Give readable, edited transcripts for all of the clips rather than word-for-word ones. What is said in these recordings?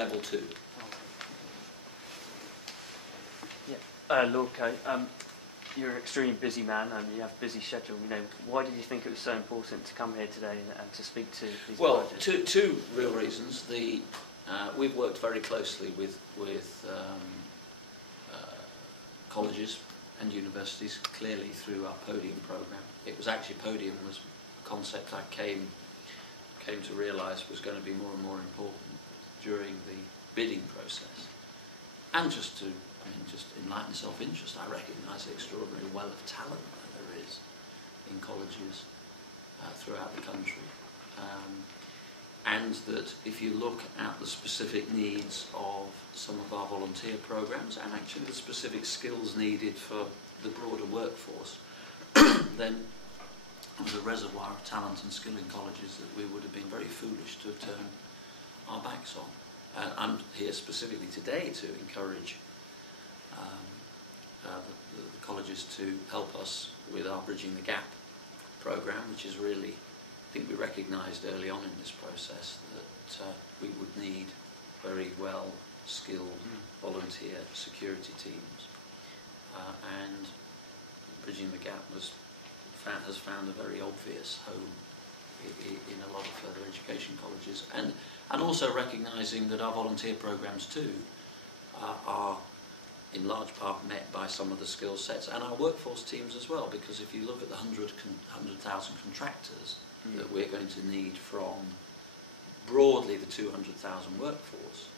level 2. Yeah, LOGOC, you're an extremely busy man and you have a busy schedule. You know, why did you think it was so important to come here today and to speak to these colleges? Two real reasons. We've worked very closely with colleges and universities, clearly through our Podium program. It was actually Podium was a concept I came to realise was going to be more and more important during the bidding process. And just in light and self-interest, I recognise the extraordinary well of talent that there is in colleges throughout the country. And that if you look at the specific needs of some of our volunteer programs and actually the specific skills needed for the broader workforce, then there's a reservoir of talent and skill in colleges that we would have been very foolish to have turned our backs on. I'm here specifically today to encourage the colleges to help us with our Bridging the Gap programme, which is really, I think we recognised early on in this process that we would need very well skilled volunteer security teams, and Bridging the Gap has found a very obvious home in a lot of further education colleges, and also recognising that our volunteer programmes too are in large part met by some of the skill sets and our workforce teams as well, because if you look at the 100,000 contractors that we're going to need from broadly the 200,000 workforce,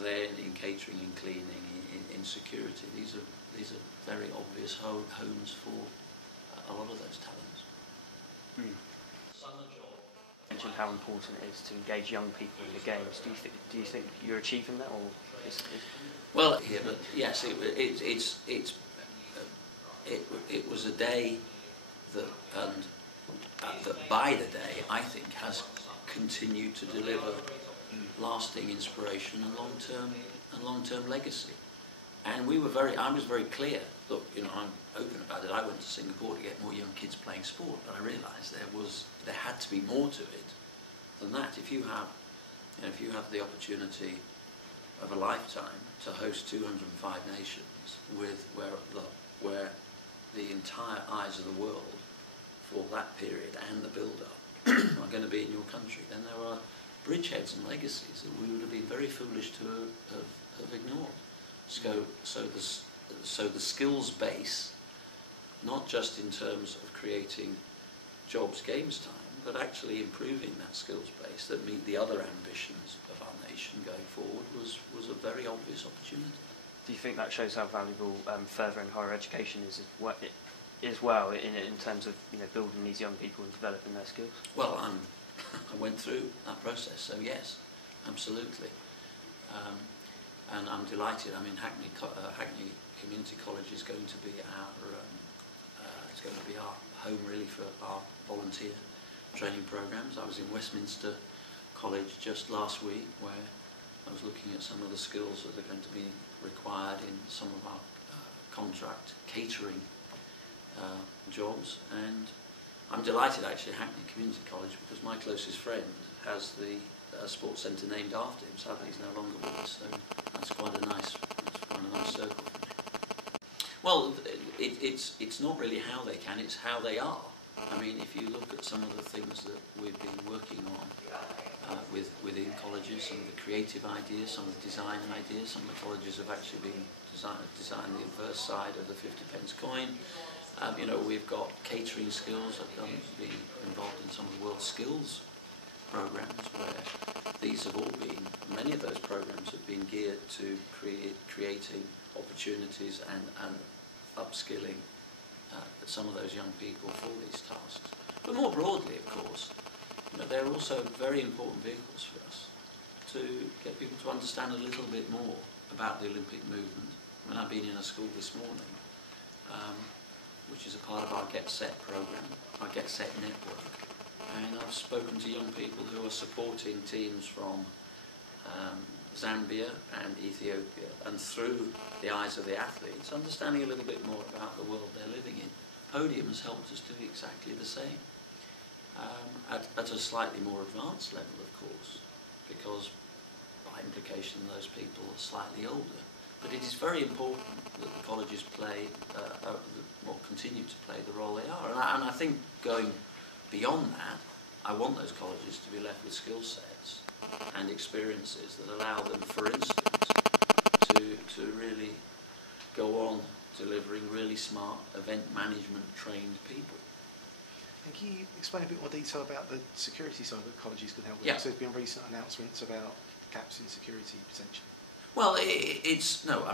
then in catering, in cleaning, in security, these are very obvious homes for a lot of those talents. You mentioned how important it is to engage young people in the games. Do you think you're achieving that, or well, yeah, but yes, it was a day that by the day I think has continued to deliver lasting inspiration and long-term legacy. And I was very clear. Look, you know, I'm open about it. I went to Singapore to get more young kids playing sport, but I realised there had to be more to it than that. If you have the opportunity of a lifetime to host 205 nations where the entire eyes of the world for that period and the build-up are going to be in your country, then there are bridgeheads and legacies that we would have been very foolish to have ignored. So the skills base, not just in terms of creating jobs games time, but actually improving that skills base that meet the other ambitions of our nation going forward, was a very obvious opportunity. Do you think that shows how valuable furthering higher education is as well in terms of, you know, building these young people and developing their skills? Well, I went through that process, so yes, absolutely. And I'm delighted. I mean, Hackney Community College is going to be our home really for our volunteer training programs. I was in Westminster College just last week, where I was looking at some of the skills that are going to be required in some of our contract catering jobs, and I'm delighted actually at Hackney Community College, because my closest friend has the sports centre named after him. Sadly, he's no longer with us, so that's quite a nice circle for me. Well, it's not really how they can, it's how they are. I mean, if you look at some of the things that we've been working on within colleges, some of the creative ideas, some of the design ideas, some of the colleges have actually been designed the inverse side of the 50p coin. You know, we've got catering skills. I've been involved in some of the world skills programs, where these have all been, many of those programs have been geared to creating opportunities and upskilling some of those young people for these tasks. But more broadly, of course, you know, they're also very important vehicles for us to get people to understand a little bit more about the Olympic movement. I mean, I've been in a school this morning, which is a part of our Get Set programme, our Get Set network, and I've spoken to young people who are supporting teams from Zambia and Ethiopia, and through the eyes of the athletes, understanding a little bit more about the world they're living in. Podium has helped us do exactly the same, at a slightly more advanced level, of course, because by by implication those people are slightly older. But it is very important that the colleges play, continue to play the role they are. And I think going beyond that, I want those colleges to be left with skill sets and experiences that allow them, for instance, to really go on delivering really smart event management trained people. And can you explain a bit more detail about the security side that colleges could help with? Yeah. Because there's been recent announcements about gaps in security potentially. Well, it's not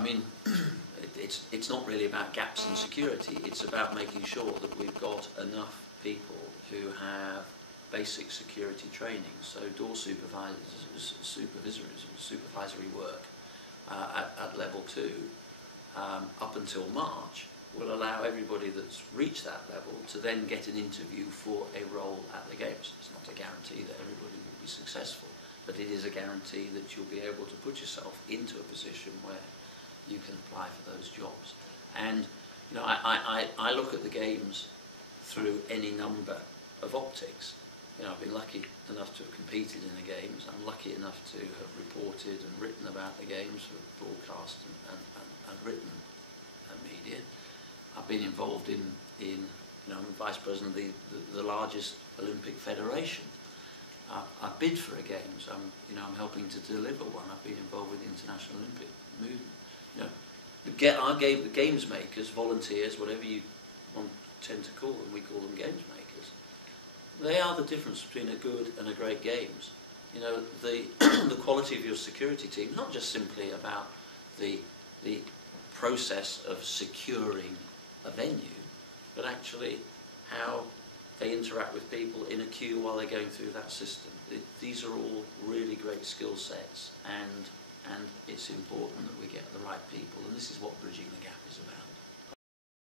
really about gaps in security. It's about making sure that we've got enough people who have basic security training. So door supervisory work at level 2 up until March will allow everybody that's reached that level to then get an interview for a role at the Games. It's not a guarantee that everybody will be successful, but it is a guarantee that you'll be able to put yourself into a position where you can apply for those jobs. And you know, I look at the Games through any number of optics. You know, I've been lucky enough to have competed in the Games. I'm lucky enough to have reported and written about the Games for broadcast and written media. I've been involved in you know, I'm vice president of the largest Olympic federation. I bid for a Games. I'm helping to deliver one. I've been involved with the International Olympic movement. You know, the Games makers, volunteers, whatever you tend to call them, we call them Games makers. They are the difference between a good and a great Games. You know, the quality of your security team, not just simply about the process of securing a venue, but actually how they interact with people in a queue while they're going through that system. These are all really great skill sets, and it's important that we get the right people, and this is what British